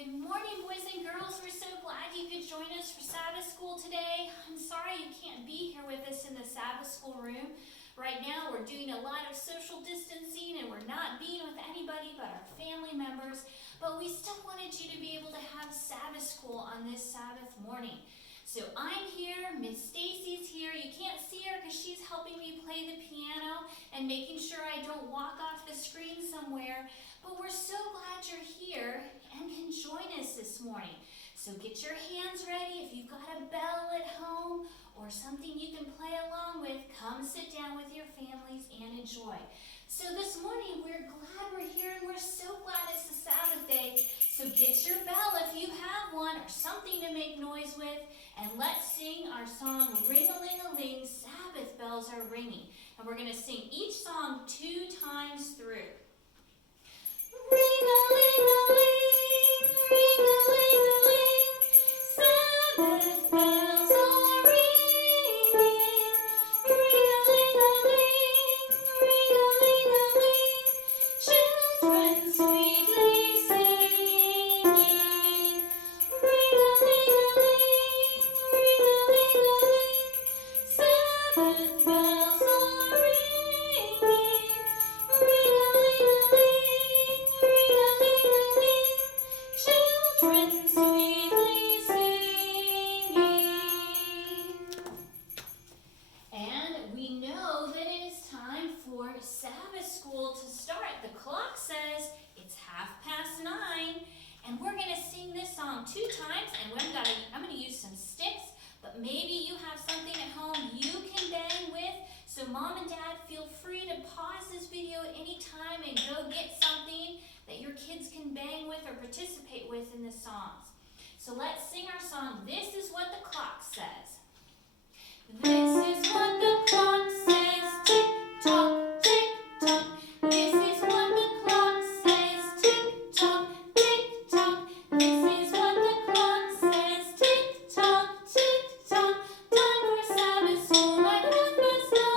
Good morning, boys and girls. We're so glad you could join us for Sabbath School today. I'm sorry you can't be here with us in the Sabbath School room. Right now, we're doing a lot of social distancing and we're not being with anybody but our family members. But we still wanted you to be able to have Sabbath School on this Sabbath morning. So I'm here, Miss Stacy's here. You can't see her because she's helping me play the piano and making sure I don't walk off the screen somewhere. But we're so glad you're here and can join us this morning. So get your hands ready. If you've got a bell at home or something you can play along with, come sit down with your families and enjoy. So this morning we're glad we're here and we're so glad it's the Sabbath day. So get your bell if you have one or something to make noise with, and let's sing our song, Ring-a-ling-a-ling, Sabbath bells are ringing. And we're going to sing each song 2 times through. Ring-a-ling-a-ling, ring-a-ling-a-ling, Sabbath bells are ringing. Ring-a-ling-a-ling, ring-a-ling-a-ling, children sweetly singing. Ring-a-ling-a-ling, ring-a-ling-a-ling, Sabbath bells are ringing. Ring-a-ling-a-ling, ring-a-ling-a-ling, children sweetly singing. And we know that it is time for Sabbath School to start. The clock says it's 9:30, and we're going to sing this song 2 times, and I'm going to use some sticks, but maybe you have something at home you can bang with. So Mom and Dad, feel free to pause this video at any time and go get something that your kids can bang with or participate with in the songs. So let's sing our song, This Is What the Clock Says. This is what the clock says, tick-tock, tick-tock. This is what the clock says, tick-tock, tick-tock. This is what the clock says, tick-tock, tick-tock. Time for Sabbath School at 9:30.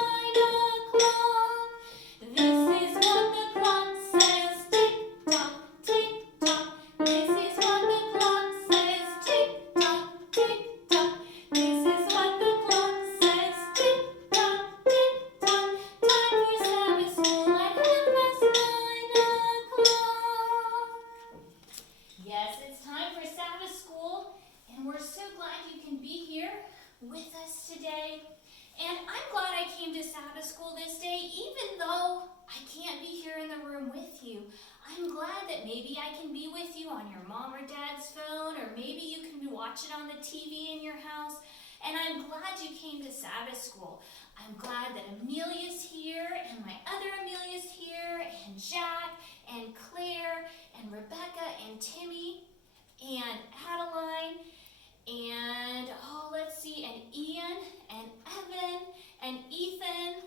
This is what the clock says, tick-tock, tick-tock. This is what the clock says, tick-tock, tick-tock. This is what the clock says, tick-tock, tick-tock. Time for Sabbath School at 9:30. Yes, it's time for Sabbath School, and we're so glad you can be here with us today. And I'm glad I came to Sabbath School this day, even though I can't be here in the room with you. I'm glad that maybe I can be with you on your mom or dad's phone, or maybe you can watch it on the TV in your house. And I'm glad you came to Sabbath School. I'm glad that Amelia's here, and my other Amelia's here, and Jack, and Claire, and Rebecca, and Timmy, and Adeline, and and Ian, and Evan, and Ethan,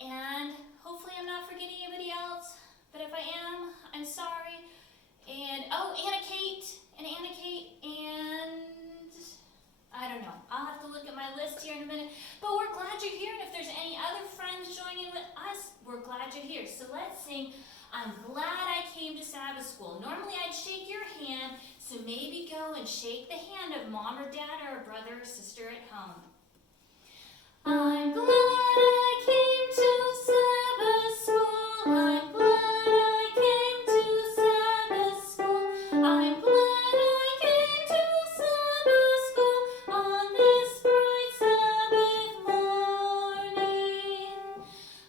and hopefully I'm not forgetting anybody else, but if I am, I'm sorry. And Anna Kate, and I don't know. I'll have to look at my list here in a minute. But we're glad you're here, and if there's any other friends joining with us, we're glad you're here. So let's sing, I'm glad I came to Sabbath School. Normally I'd shake your hand, so maybe go and shake the hand of mom or dad or a brother or sister at home. I'm glad I came to Sabbath School. I'm glad I came to Sabbath School. I'm glad I came to Sabbath School on this bright Sabbath morning.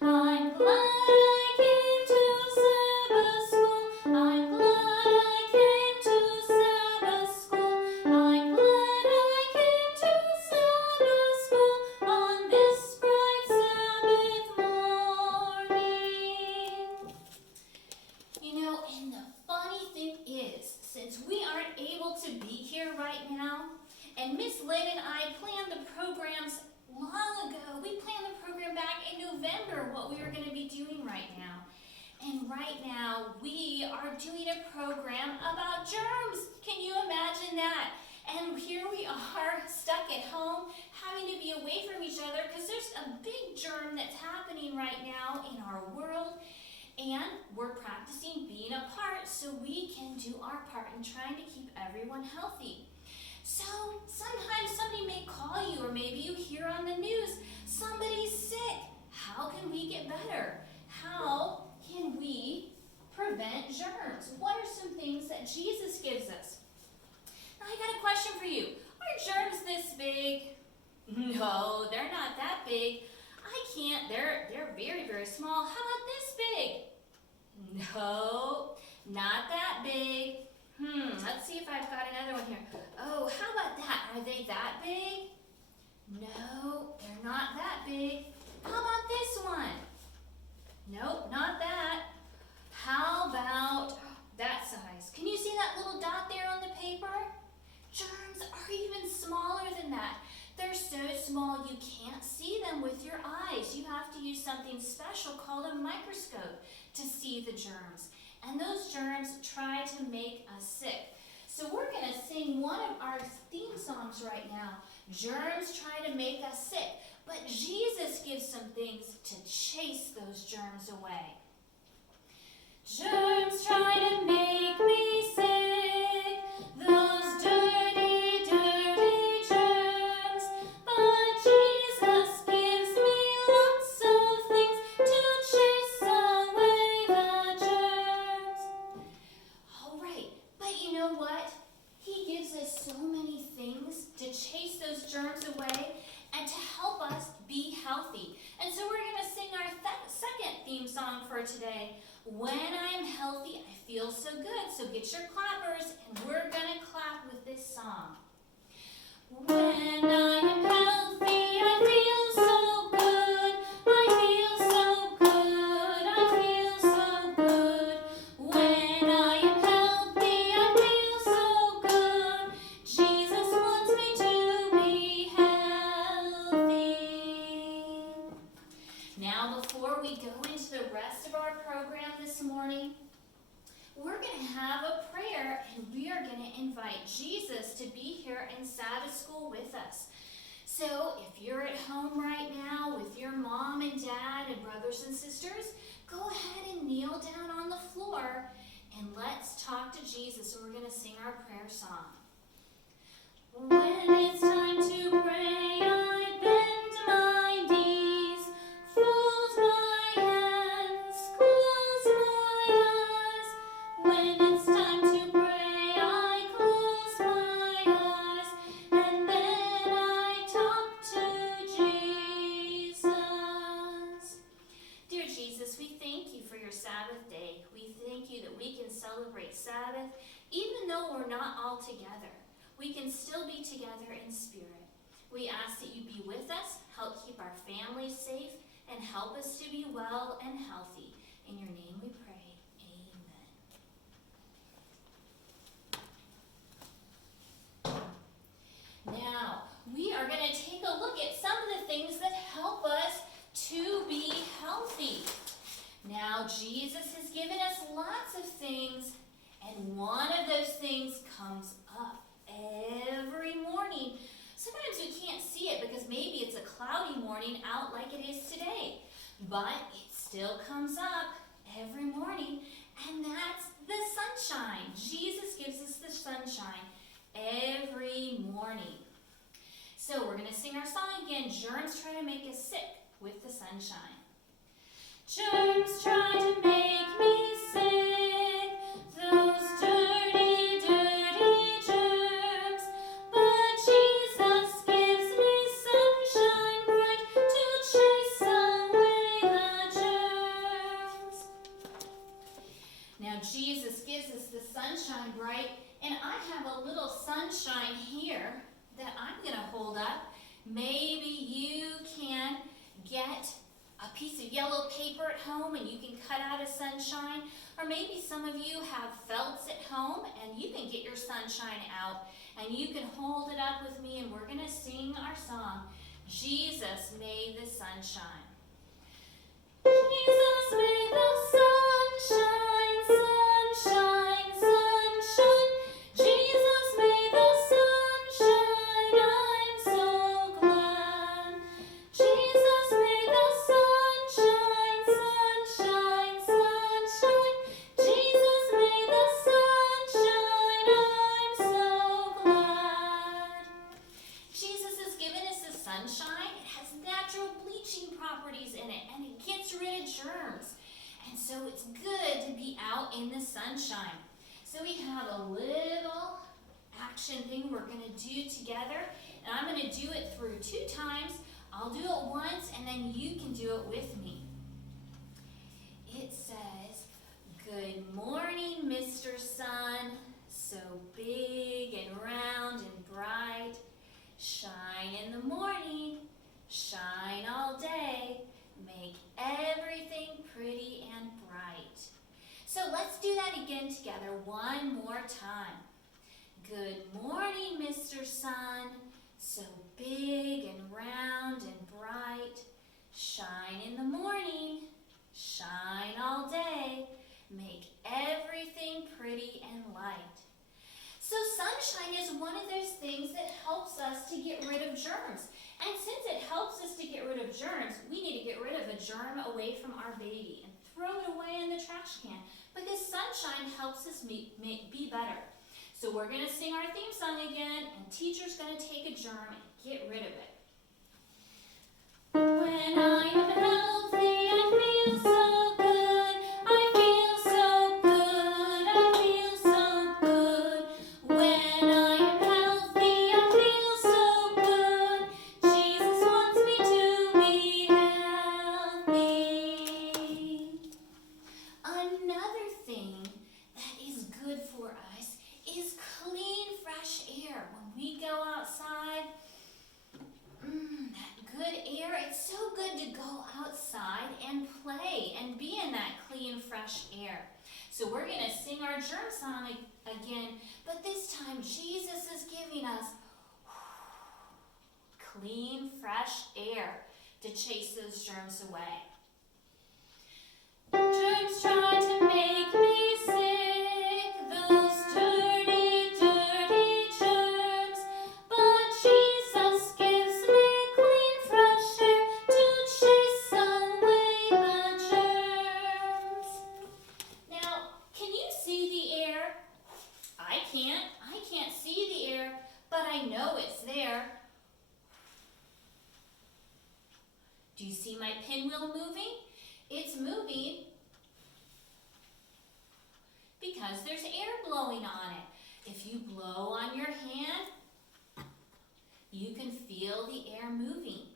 I'm glad I came to Sabbath School. I'm glad I came to Sabbath School. I'm glad I came to Sabbath School on this bright Sabbath morning. You know, and the funny thing is, since we aren't able to be here right now, and Miss Lynn and I planned the programs long ago. We planned the program back in November, what we were going to be doing right now. And right now, we are doing a program about germs. Can you imagine that? And here we are, stuck at home, having to be away from each other because there's a big germ that's happening right now in our world. And we're practicing being a part so we can do our part in trying to keep everyone healthy. So sometimes somebody may call you, or maybe you hear on the news, somebody's sick. How can we get better? How can we prevent germs? What are some things that Jesus gives us? Now I got a question for you. Are germs this big? No, they're not that big. They're very, very small. How about this big? No, not that big. Let's see if I've got another one here. Oh, how about that? Are they that big? No, they're not that big. How about this one? Nope, not that. How about that size? Can you see that little dot there on the paper? Germs are even smaller than that. They're so small you can't see them with your eyes. You have to use something special called a microscope to see the germs. And those germs try to make us sick. So we're going to sing one of our theme songs right now. Germs try to make us sick, but Jesus gives some things to chase those germs away. Germs try to make me sick, those dirty, dirty germs, but Jesus gives me lots of things to chase away the germs. All right, but you know what? He gives us so many things to chase those germs away and to help us be healthy. And so we're going to sing our second theme song for today. When I'm healthy, I feel so good. So get your clappers, and we're going to clap with this song. When I am healthy, I feel so good. I feel so good. I feel so good. When I am healthy, I feel so good. Jesus wants me to be healthy. Now, before we go into the rest of our program this morning, we're going to have a prayer, and we are going to invite Jesus to be here in Sabbath School with us. So if you're at home right now with your mom and dad and brothers and sisters, go ahead and kneel down on the floor and let's talk to Jesus. And we're going to sing our prayer song. When it's time to pray, I bend my knees, fold my hands, close my eyes. When it's time to pray, I close my eyes, and then I talk to Jesus. Dear Jesus, we thank you for your Sabbath day. We thank you that we can celebrate Sabbath even though we're not all together. We can still be together in spirit. We ask that you be with us, help keep our families safe, and help us to be well and healthy. In your name we pray. Amen. Now, we are going to take a look at some of the things that help us to be healthy. Now, Jesus has given us lots of things, and one of those things comes up every morning. Sometimes we can't see it because maybe it's a cloudy morning out like it is today, but it still comes up every morning, and that's the sunshine. Jesus gives us the sunshine every morning. So we're going to sing our song again. Germs try to make us sick with the sunshine. Germs try to make me sick, those dirty, dirty germs, but Jesus gives me sunshine bright to chase away the germs. Now Jesus gives us the sunshine bright, and I have a little sunshine here that I'm going to hold up. Maybe you can get a piece of yellow paper at home and you can cut out a sunshine, or maybe some of you have felts at home and you can get your sunshine out and you can hold it up with me, and we're going to sing our song, Jesus Made the Sunshine. Jesus made the sunshine, sunshine, sunshine. Jesus made the sunshine, I'm so glad. Jesus made the sunshine, sunshine, sunshine. germs. And so it's good to be out in the sunshine. So we have a little action thing we're going to do together. And I'm going to do it through 2 times. I'll do it once and then you can do it with me. It says, "Good morning, Mr. Sun, so big and round and bright. Shine in the morning, shine all day, make everything pretty and bright." So let's do that again together one more time. "Good morning, Mr. Sun, so big and round and bright. Shine in the morning, shine all day, make everything pretty and light." So sunshine is one of those things that helps us to get rid of germs. And since it helps us to get rid of germs, we need to get rid of a germ away from our baby and throw it away in the trash can, because sunshine helps us be better. So we're going to sing our theme song again, and teacher's going to take a germ and get rid of it. When I am healthy, I feel so good. I feel so good. I feel so good. When I am healthy, I feel so good. Jesus wants me to be healthy. Another thing that is good for us is clean, fresh air. When we go outside, that good air, it's so good to go outside and play and be in that clean, fresh air. So we're going to sing our germ song again, but this time Jesus is giving us clean, fresh air to chase those germs away. Germs try to make me sick, those dirty, dirty germs, but Jesus gives me clean, fresh air to chase away the germs. Now, can you see the air? I can't see the air, but I know it's there. Do you see my pinwheel moving? It's moving because there's air blowing on it. If you blow on your hand, you can feel the air moving.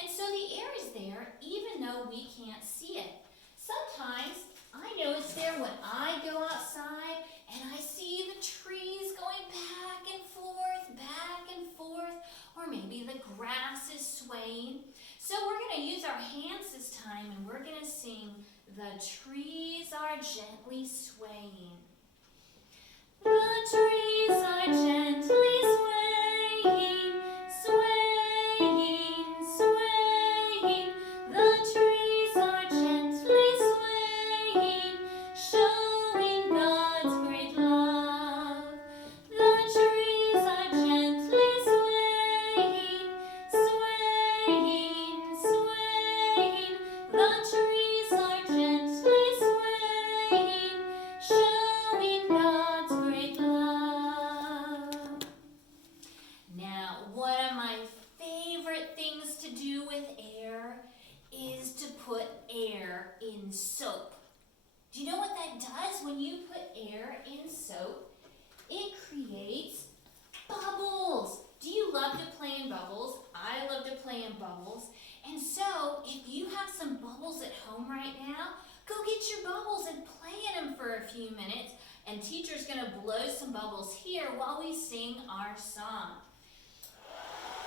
And so the air is there even though we can't see it. Sometimes I know it's there when I go outside and I see the trees going back and forth, or maybe the grass is swaying. So we're going to use our hands this time and we're going to sing, "The trees are gently swaying." The trees are gently swaying, swaying, swaying. The trees are gently swaying, showing God's great love. The trees are gently swaying, swaying, swaying. The trees are gently swaying, showing God's great love. Now, one of my favorite things to do with air is to put air in soap. Do you know what that does when you put air in soap? It creates bubbles. Do you love to play in bubbles? I love to play in bubbles. And so, if you have some bubbles at home right now, go get your bubbles and play in them for a few minutes. And teacher's going to blow some bubbles here while we sing our song.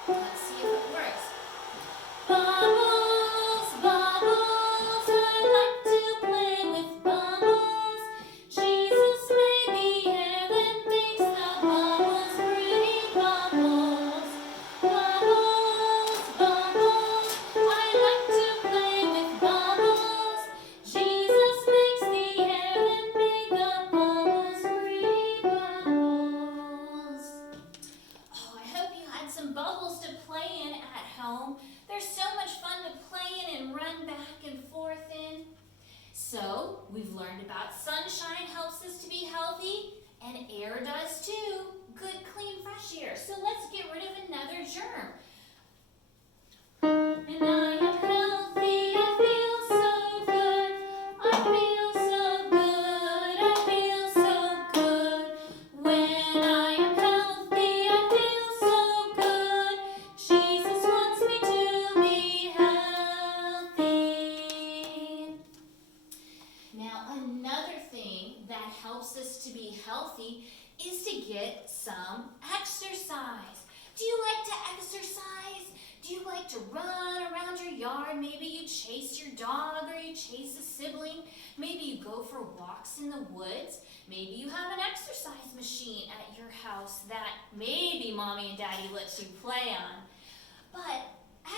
Let's see if it works. Bubbles, bubbles, I like to play with bubbles. Jesus made the air that makes the bubbles pretty bubbles. Bubbles, bubbles, I like to play with bubbles. Jesus makes the air that make the bubbles pretty bubbles. Oh, I hope you had some bubbles to play in at home. They're so much fun to play healthy is to get some exercise. Do you like to exercise? Do you like to run around your yard? Maybe you chase your dog or you chase a sibling. Maybe you go for walks in the woods. Maybe you have an exercise machine at your house that maybe mommy and daddy lets you play on. But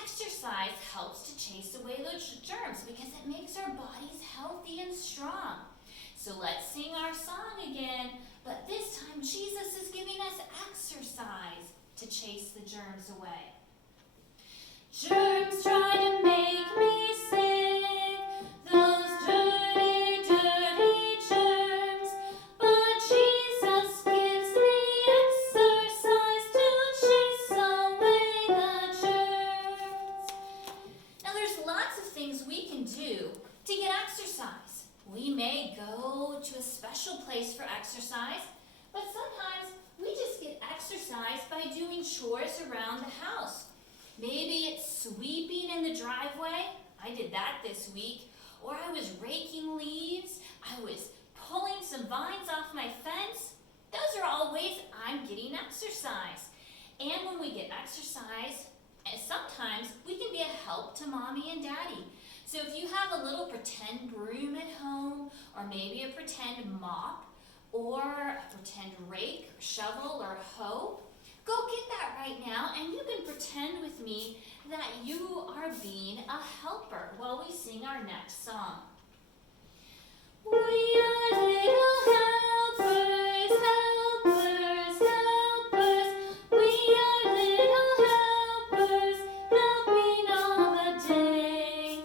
exercise helps to chase away those germs because it makes our bodies healthy and strong. So let's sing our song again, but this time Jesus is giving us exercise to chase the germs away. Germs try to make me sick, those dirty, dirty germs, but Jesus gives me exercise to chase away the germs. Now there's lots of things we can do to get exercise. We may go to a special place for exercise, but sometimes we just get exercise by doing chores around the house. Maybe it's sweeping in the driveway. I did that this week. Or I was raking leaves. I was pulling some vines off my fence. Those are all ways I'm getting exercise. And when we get exercise, sometimes we can be a help to mommy and daddy. So if you have a little pretend broom at home, or maybe a pretend mop, or a pretend rake, or shovel, or hoe, go get that right now, and you can pretend with me that you are being a helper while we sing our next song. We are little helpers, helpers, helpers. We are little helpers, helping all the day.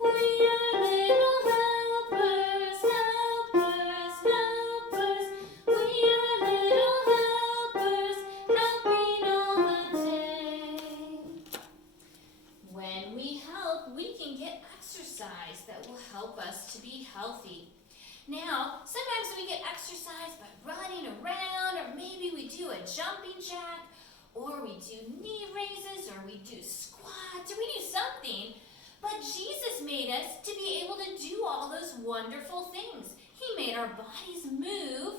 We are little helpers, helpers, helpers. We are little helpers, helping all the day. When we help, we can get exercise that will help us to be healthy. Now, sometimes we get exercise by running around, or maybe we do a jumping jack, or we do knee raises, or we do squats, or we do something. But Jesus made us to be able to do all those wonderful things. He made our bodies move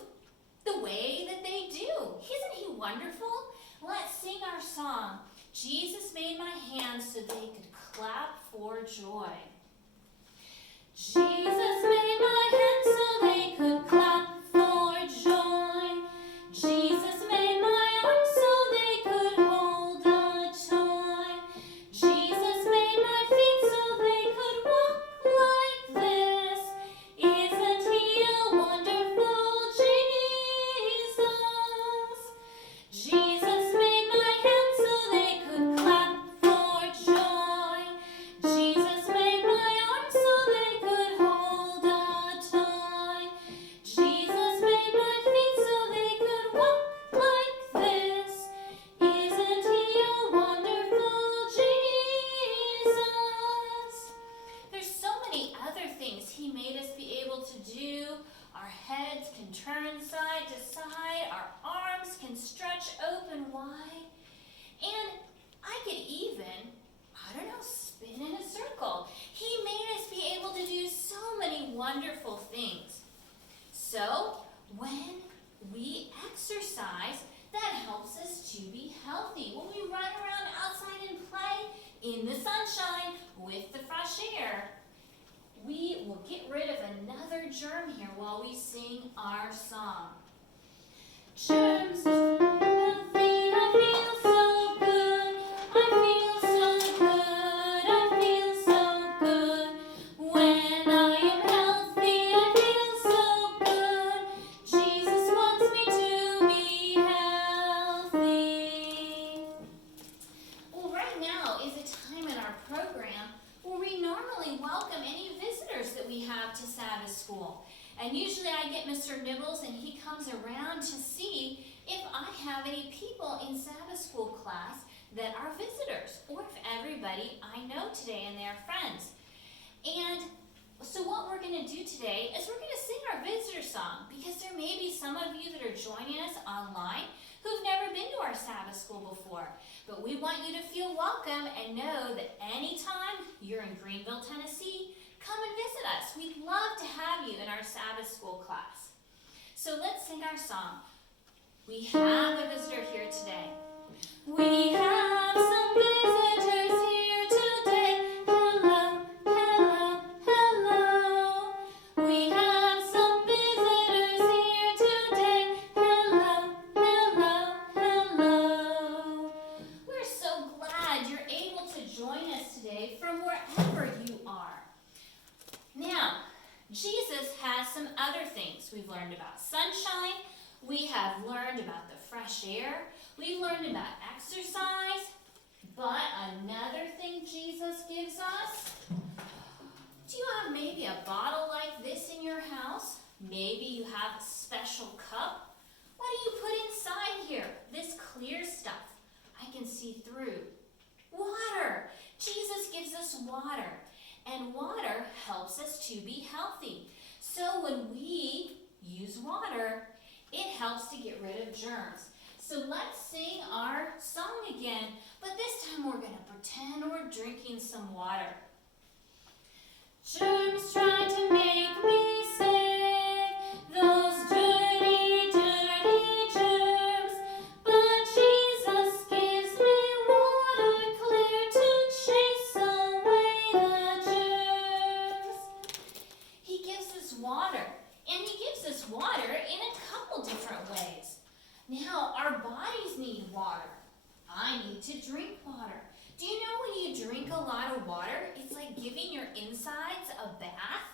the way that they do. Isn't he wonderful? Let's sing our song. Jesus made my hands so they could clap for joy. Jesus made my hands so they could clap for joy. Jesus made my arms so they could hold a toy. Jesus made my feet so they could walk like this. Isn't he a wonderful Jesus? Jesus made my hands so they could clap for joy. Jesus made my arms so they could hold a toy. Jesus made my feet so they could walk like this. Isn't he a wonderful Jesus? There's so many other things he made us be able to do. Our heads can turn side to side. Our arms can stretch open wide. And I could even, spin in a circle. He made us be able to do so many wonderful things. So, when we exercise, that helps us to be healthy. When we run around outside and play in the sunshine with the fresh air, we will get rid of another germ here while we sing our song. Germs healthy, I feel so good. I feel so good. I feel so good. When I am healthy, I feel so good. Jesus wants me to be healthy. Well, right now is a time in our program where we normally welcome any visitors that we have to Sabbath School. And usually I get Mr. Nibbles and he comes around to see if I have any people in Sabbath School class that are visitors, or if everybody I know today and they're friends. And so what we're going to do today is we're going to sing our visitor song, because there may be some of you that are joining us online who've never been to our Sabbath School before. But we want you to feel welcome and know that anytime you're in Greeneville, Tennessee, come and visit us. We'd love to have you in our Sabbath School class. So let's sing our song. We have a visitor here today. We have some visitors here today. Hello, hello, hello. We have some visitors here today. Hello, hello, hello. We're so glad you're able to join us today from wherever you are. Now, Jesus has some other things. We've learned about sunshine. We have learned about the fresh air. We've learned about exercise. But another thing Jesus gives us, do you have maybe a bottle like this in your house? Maybe you have a special cup. What do you put inside here? This clear stuff I can see through. Water. Jesus gives us water. And water helps us to be healthy. So when we use water, it helps to get rid of germs. So let's sing our song again, but this time we're going to pretend we're drinking some water. Germs try to make me sick, those dirty, dirty germs, but Jesus gives me water clear to chase away the germs. He gives us water, and he gives us water in a couple different ways. Now, our bodies need water. I need to drink water. Do you know when you drink a lot of water, it's like giving your insides a bath?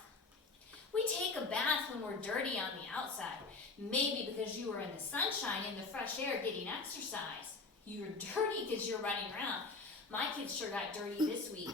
We take a bath when we're dirty on the outside. Maybe because you were in the sunshine, in the fresh air, getting exercise. You were dirty because you're running around. My kids sure got dirty this week.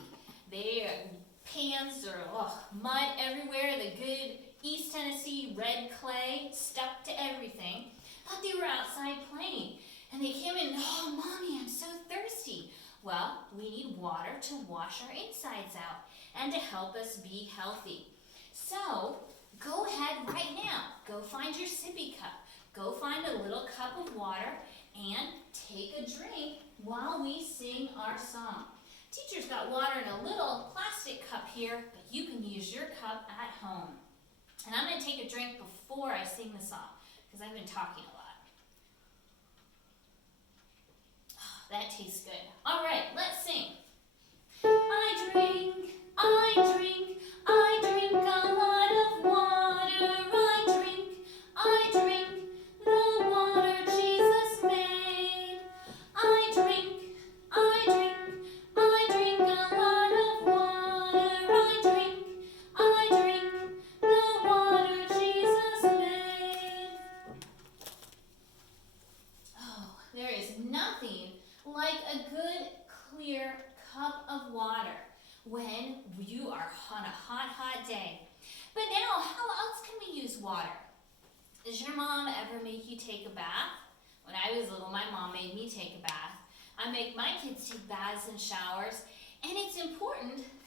Their pants are mud everywhere, the good East Tennessee red clay stuck to everything. But they were outside playing. And they came in, oh, Mommy, I'm so thirsty. Well, we need water to wash our insides out and to help us be healthy. So, go ahead right now. Go find your sippy cup. Go find a little cup of water and take a drink while we sing our song. Teacher's got water in a little plastic cup here, but you can use your cup at home. And I'm going to take a drink before I sing the song because I've been talking a lot. That tastes good. All right, let's sing. I drink a lot of water. I drink the water Jesus made. I drink a lot of water. I drink the water Jesus made. Oh, there is nothing like a good, clear cup of water when you are on a hot, hot day. But now, how else can we use water? Does your mom ever make you take a bath? When I was little, my mom made me take a bath. I make my kids take baths and showers, and it's important